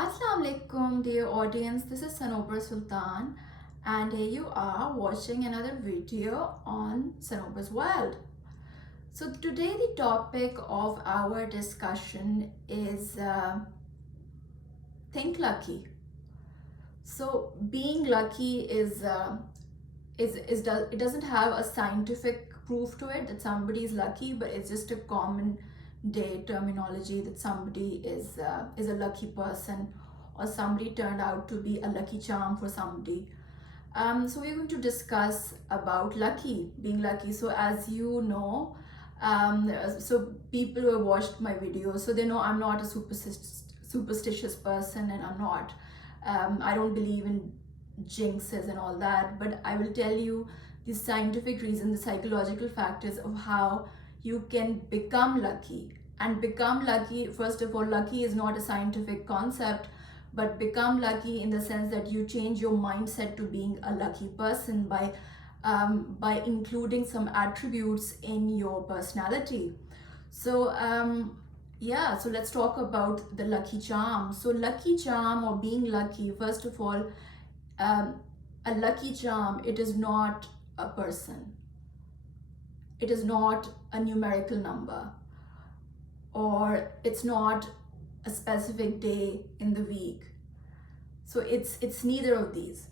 Assalamu alaikum, dear audience. This is Sanobar Sultan, and here you are watching another video on Sanobar's World. So, today, the topic of our discussion is Think Lucky. So, being lucky it doesn't have a scientific proof to it that somebody is lucky, but it's just a common day terminology that somebody is a lucky person, or somebody turned out to be a lucky charm for somebody. So we're going to discuss about being lucky. So as you know, so people who have watched my videos, so they know I'm not a superstitious person, and I don't believe in jinxes and all that, but I will tell you the scientific reason, the psychological factors of how you can become lucky. And become lucky, first of all, lucky is not a scientific concept, but become lucky in the sense that you change your mindset to being a lucky person by including some attributes in your personality. So yeah, so let's talk about the lucky charm. So lucky charm, or being lucky, first of all, um, a lucky charm, it is not a person, it is not a numerical number, or it's not a specific day in the week. So it's neither of these.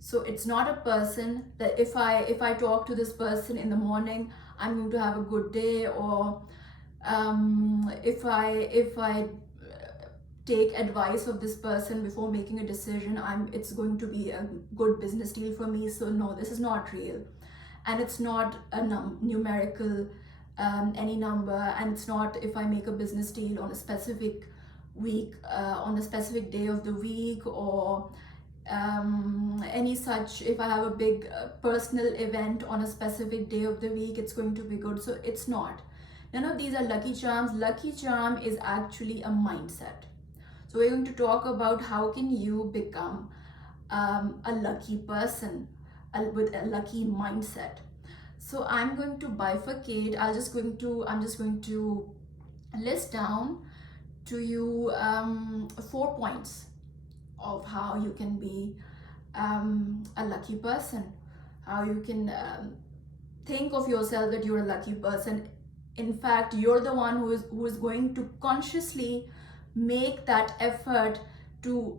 So it's not a person that if I talk to this person in the morning, I'm going to have a good day, or if I take advice of this person before making a decision, it's going to be a good business deal for me. So no, this is not real, and it's not a numerical, any number, and it's not if I make a business deal on a specific week, on a specific day of the week, or any such, if I have a big personal event on a specific day of the week, it's going to be good. So it's not, none of these are lucky charms. Lucky charm is actually a mindset. So we're going to talk about how can you become a lucky person with a lucky mindset. So I'm going to bifurcate. I'm just going to list down to you 4 points of how you can be a lucky person, how you can think of yourself that you're a lucky person. In fact, you're the one who is going to consciously make that effort to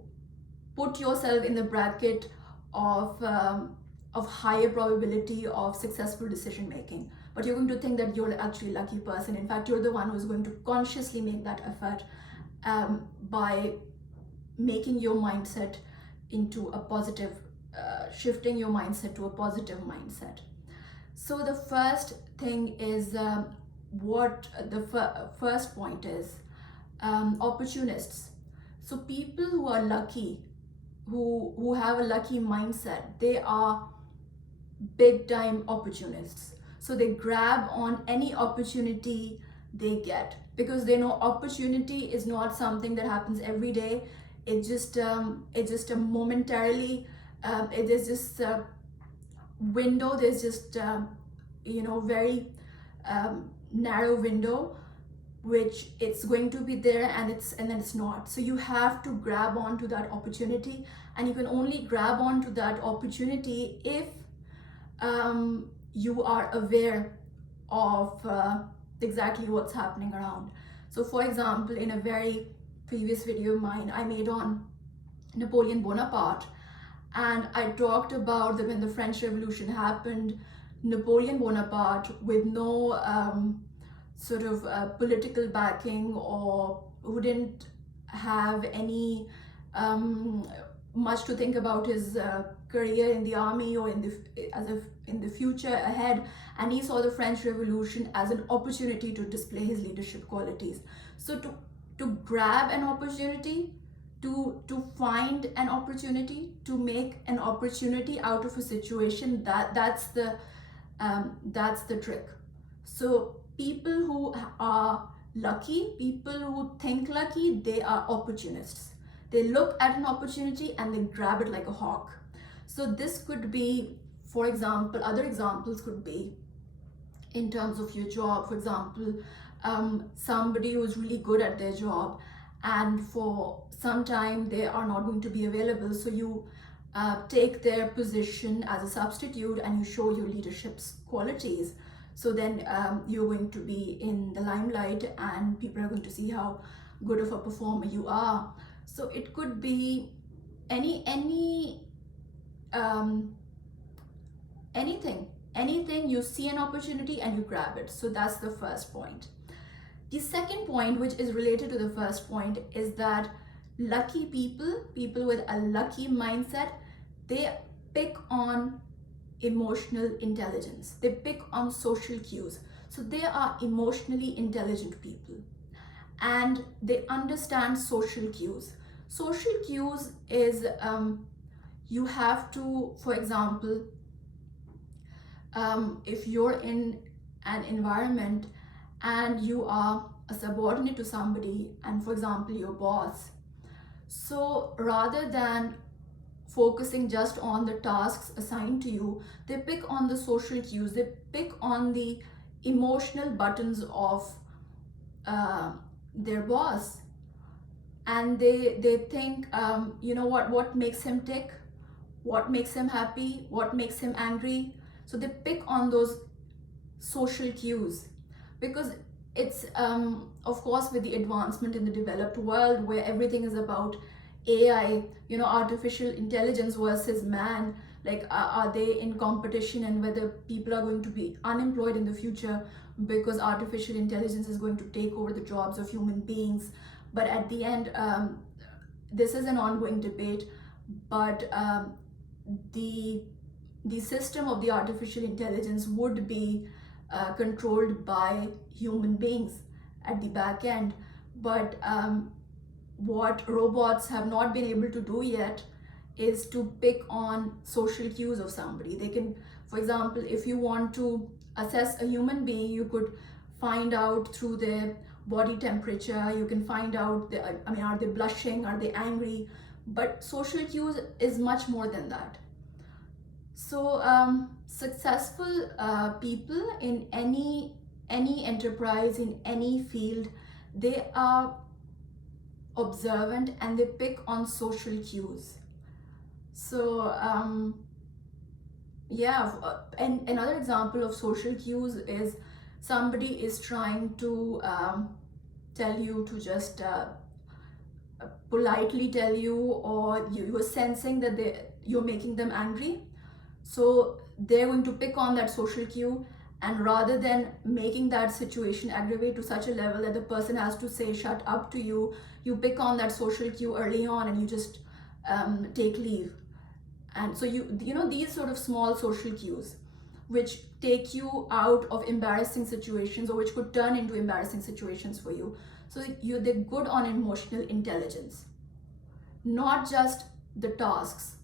put yourself in the bracket of higher probability of successful decision making. But you're going to think that you're actually a lucky person. In fact, you're the one who's going to consciously make that effort by making your mindset into a positive, shifting your mindset to a positive mindset. So the first thing is, what the first point is, opportunists. So people who are lucky, who have a lucky mindset, they are big time opportunists. So they grab on any opportunity they get, because they know opportunity is not something that happens every day. It's just a momentarily, it is just a window. There's just very narrow window which it's going to be there, and then it's not. So you have to grab onto that opportunity, and you can only grab onto that opportunity if you are aware of exactly what's happening around. So for example, in a very previous video of mine I made on Napoleon Bonaparte, and I talked about that when the French Revolution happened, Napoleon Bonaparte, with no sort of political backing, or who didn't have any much to think about his career in the army, or in the future ahead, and he saw the French Revolution as an opportunity to display his leadership qualities. So to grab an opportunity, to find an opportunity, to make an opportunity out of a situation, that's the trick. So people who are lucky, people who think lucky, they are opportunists. They look at an opportunity and they grab it like a hawk. So this could be, for example, other examples could be in terms of your job. For example, somebody who's really good at their job, and for some time they are not going to be available, so you take their position as a substitute and you show your leadership's qualities. So then you're going to be in the limelight and people are going to see how good of a performer you are. So it could be any anything you see an opportunity and you grab it. So that's the first point. The second point, which is related to the first point, is that lucky people with a lucky mindset, they pick on emotional intelligence, they pick on social cues. So they are emotionally intelligent people and they understand social cues. Social cues is you have to, for example, if you're in an environment and you are a subordinate to somebody, and for example your boss, so rather than focusing just on the tasks assigned to you, they pick on the social cues, they pick on the emotional buttons of their boss, and they think, you know what makes him tick, what makes him happy, what makes him angry. So they pick on those social cues, because it's of course with the advancement in the developed world where everything is about AI, you know, artificial intelligence versus man, like are they in competition, and whether people are going to be unemployed in the future because artificial intelligence is going to take over the jobs of human beings. But at the end, this is an ongoing debate, but the system of the artificial intelligence would be controlled by human beings at the back end. But what robots have not been able to do yet is to pick on social cues of somebody. They can, for example, if you want to assess a human being, you could find out through their body temperature, you can find out are they blushing, are they angry. But social cues is much more than that. So successful people in any enterprise, in any field, they are observant and they pick on social cues. So and another example of social cues is somebody is trying to tell you to just politely tell you, or you are sensing that you're making them angry. So they're going to pick on that social cue, and rather than making that situation aggravate to such a level that the person has to say shut up to you, you pick on that social cue early on and you just take leave. And so you know, these sort of small social cues which take you out of embarrassing situations, or which could turn into embarrassing situations for you. So they're good on emotional intelligence, not just the tasks.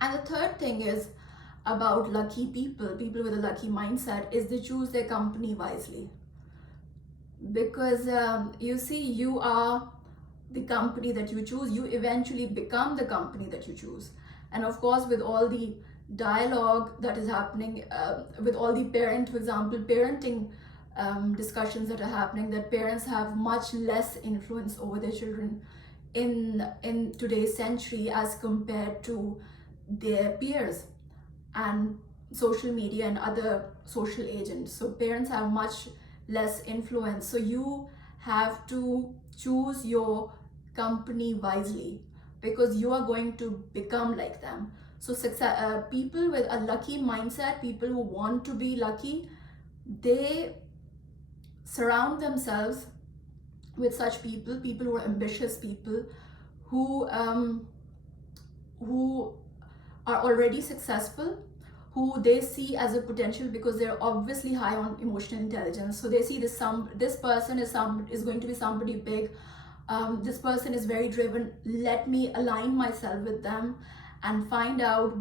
And the third thing is about lucky people with a lucky mindset, is they choose their company wisely. Because you see, you are the company that you choose, you eventually become the company that you choose. And of course, with all the dialogue that is happening, with all the for example, parenting discussions that are happening, that parents have much less influence over their children in today's century as compared to their peers and social media and other social agents. So parents have much less influence. So you have to choose your company wisely, because you are going to become like them. So people with a lucky mindset, people who want to be lucky, they surround themselves with such people who are ambitious, people who are already successful, who they see as a potential, because they're obviously high on emotional intelligence. So they see this person is going to be somebody big. This person is very driven. Let me align myself with them and find out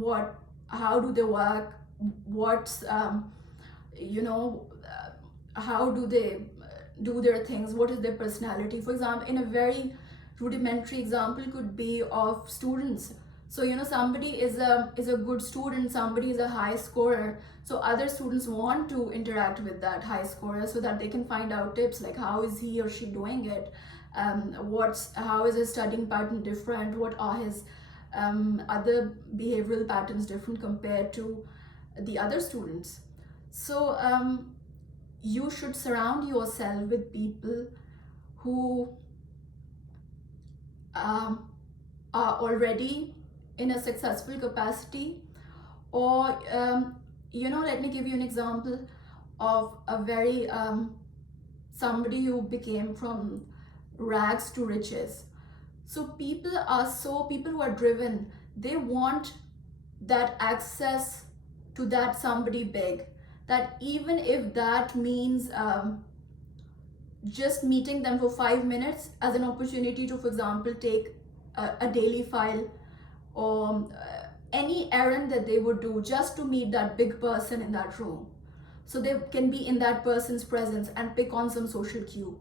how do they work, what's how do they do their things, what is their personality. For example, in a very rudimentary example could be of students. So somebody is a good student, somebody is a high scorer, so other students want to interact with that high scorer so that they can find out tips like how is he or she doing it. how is his studying pattern different, what are his other behavioral patterns different compared to the other students. So you should surround yourself with people who are already in a successful capacity, or let me give you an example of a very somebody who became from rags to riches. So people who are driven, they want that access to that somebody big, that even if that means just meeting them for 5 minutes as an opportunity to, for example, take a daily file, or any errand that they would do just to meet that big person in that room, so they can be in that person's presence and pick on some social cue.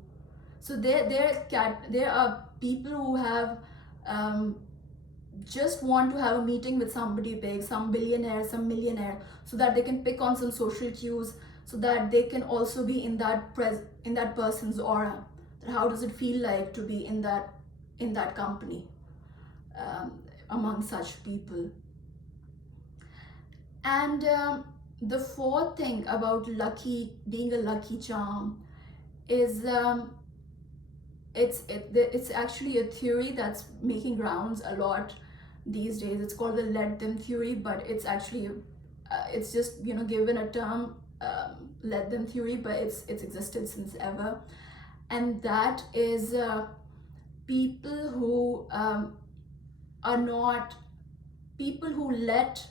So there are people who have just want to have a meeting with somebody big, some billionaire, some millionaire, so that they can pick on some social cues, so that they can also be in that person's aura. That how does it feel like to be in that company, among such people. And the fourth thing about being a lucky charm is it's actually a theory that's making rounds a lot these days. It's called the let them theory, but it's actually it's just given a term, let them theory, but it's existed since ever. And that is people who are not people who let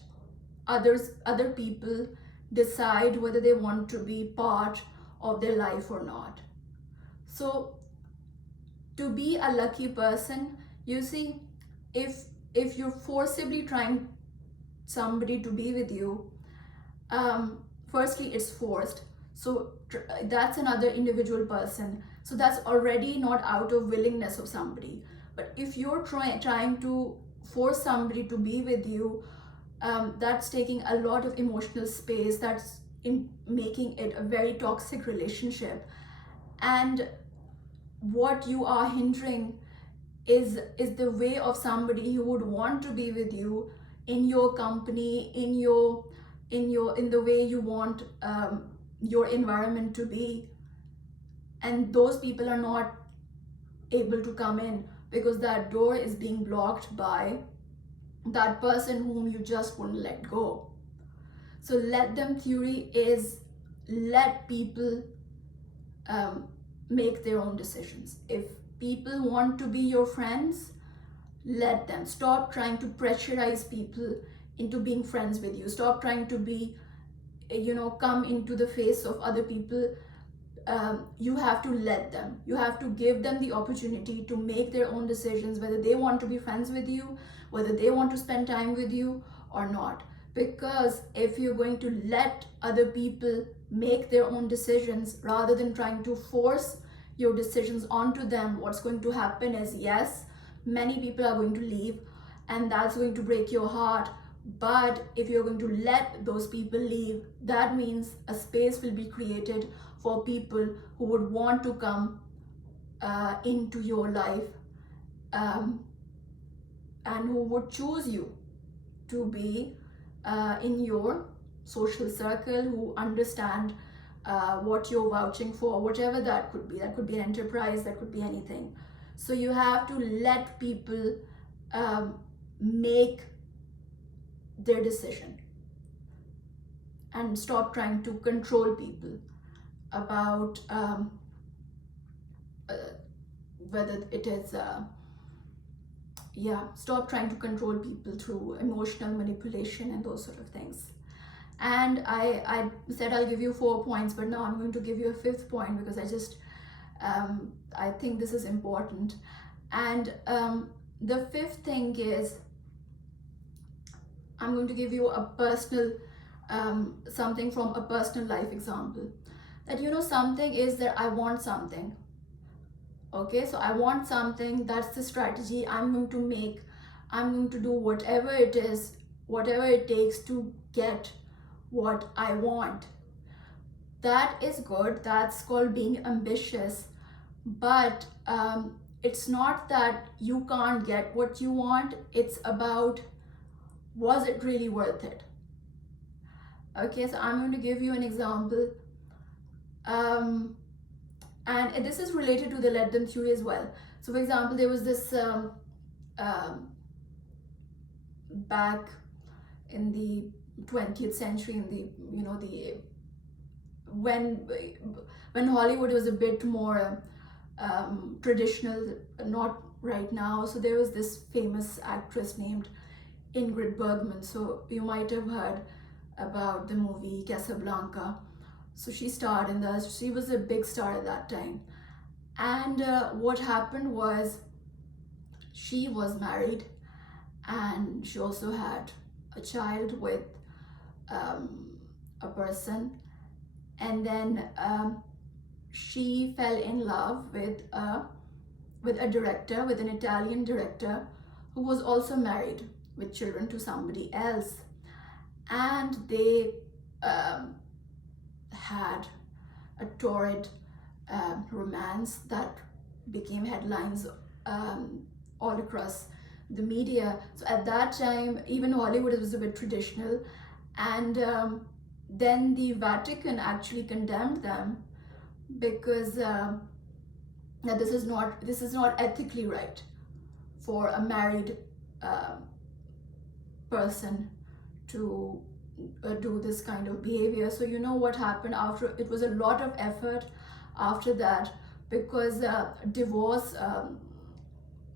other people decide whether they want to be part of their life or not. So to be a lucky person, you see, if you're forcibly trying somebody to be with you, firstly it's forced, so that's another individual person, so that's already not out of willingness of somebody. But if you're trying to force somebody to be with you, that's taking a lot of emotional space, that's making it a very toxic relationship. And what you are hindering is the way of somebody who would want to be with you, in your company, in the way you want your environment to be. And those people are not able to come in because that door is being blocked by that person whom you just wouldn't let go. So let them theory is let people make their own decisions. If people want to be your friends, let them. Stop trying to pressurize people into being friends with you. Stop trying to be, come into the face of other people. You have to let them. You have to give them the opportunity to make their own decisions, whether they want to be friends with you, whether they want to spend time with you or not. Because if you're going to let other people make their own decisions rather than trying to force your decisions onto them, what's going to happen is, yes, many people are going to leave and that's going to break your heart. But if you're going to let those people leave, that means a space will be created for people who would want to come into your life, and who would choose you to be in your social circle, who understand what you're vouching for, whatever that could be. That could be an enterprise, that could be anything. So you have to let people make their decision and stop trying to control people about whether it is stop trying to control people through emotional manipulation and those sort of things. And I said I'll give you 4 points, but now I'm going to give you a 5th point because I think this is important. And the 5th thing is, I'm going to give you a personal something from a personal life example. That something is that I want something. Okay, so I want something, that's the strategy I'm going to make. I'm going to do whatever it is, whatever it takes to get what I want. That is good, that's called being ambitious. But it's not that you can't get what you want, it's about, was it really worth it? Okay, so I'm going to give you an example. And this is related to the let them theory as well. So for example, there was this um, back in the 20th century, in the, you know, the when Hollywood was a bit more traditional, not right now. So there was this famous actress named Ingrid Bergman. So you might have heard about the movie Casablanca. So she starred in that. She was a big star at that time. And what happened was, she was married and she also had a child with a person. And then she fell in love with a director, with an Italian director who was also married with children to somebody else. And they had a torrid romance that became headlines all across the media. So at that time, even Hollywood was a bit traditional, and then the Vatican actually condemned them because that this is not ethically right for a married person to do this kind of behavior. So you know what happened after? It was a lot of effort after that, because divorce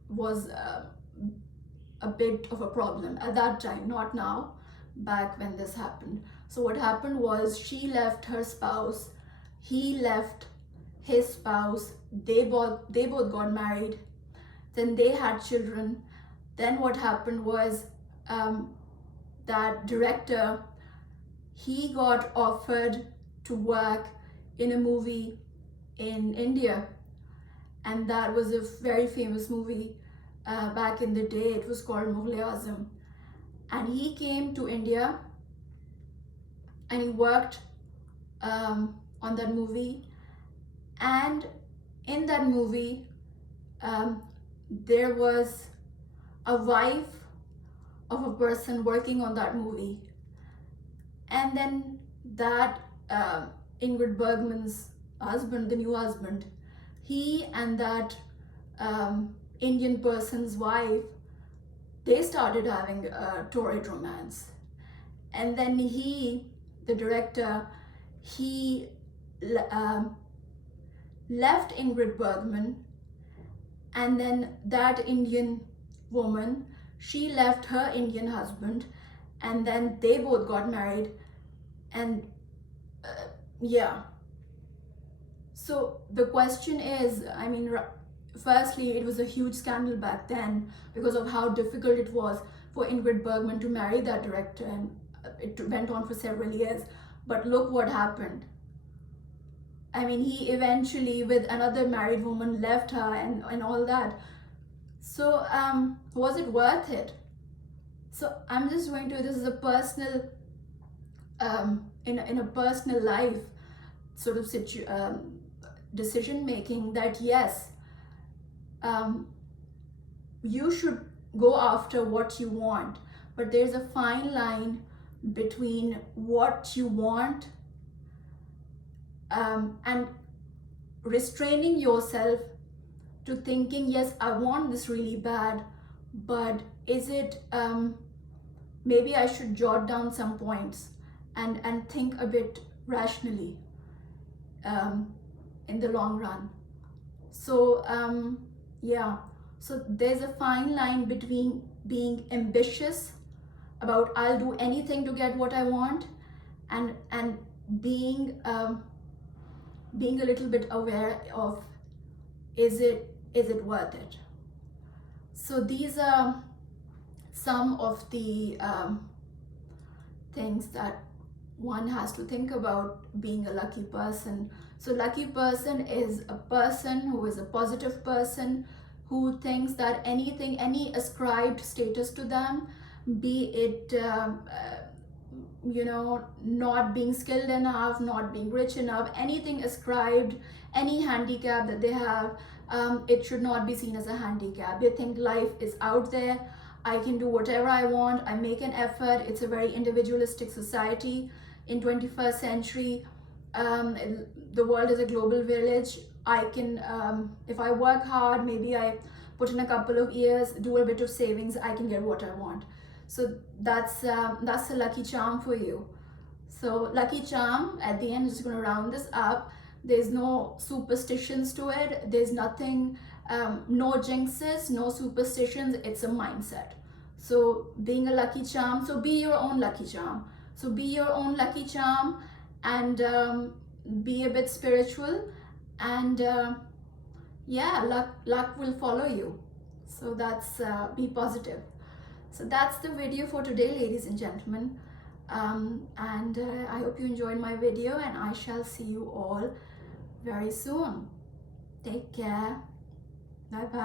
was a bit of a problem at that time, not now, back when this happened. So what happened was, she left her spouse, he left his spouse, they both got married, then they had children. Then what happened was, that director, he got offered to work in a movie in India, and that was a very famous movie back in the day. It was called Mughal-e-Azam, and he came to India and he worked on that movie. And in that movie, there was a wife of a person working on that movie, and then that Ingrid Bergman's husband, the new husband, he and that Indian person's wife, they started having a torrid romance. And then he, the director, he left Ingrid Bergman, and then that Indian woman, she left her Indian husband, and then they both got married. And yeah, so the question is, I mean, firstly, it was a huge scandal back then because of how difficult it was for Ingrid Bergman to marry that director, and it went on for several years. But look what happened. I mean, he eventually, with another married woman, left her and all that. So was it worth it? So I'm just going to, this is a personal, in a personal life sort of decision making, that yes, you should go after what you want, but there's a fine line between what you want and restraining yourself to thinking, yes, I want this really bad, but is it, maybe I should jot down some points and think a bit rationally in the long run. So yeah, so there's a fine line between being ambitious about I'll do anything to get what I want, and being being a little bit aware of, is it worth it? So these are some of the things that one has to think about being a lucky person. So lucky person is a person who is a positive person, who thinks that anything, any ascribed status to them, be it you know, not being skilled enough, not being rich enough, anything ascribed, any handicap that they have, it should not be seen as a handicap. You think life is out there, I can do whatever I want, I make an effort. It's a very individualistic society in 21st century. um, the world is a global village. I can, if I work hard, maybe I put in a couple of years, do a bit of savings, I can get what I want. So that's a lucky charm for you. So lucky charm, at the end, just going to round this up. There's no superstitions to it. There's nothing, no jinxes, no superstitions. It's a mindset. So being a lucky charm, so be your own lucky charm. So be your own lucky charm, and be a bit spiritual, and yeah, luck will follow you. So that's, be positive. So that's the video for today, ladies and gentlemen. And I hope you enjoyed my video, and I shall see you all very soon. Take care. Bye bye.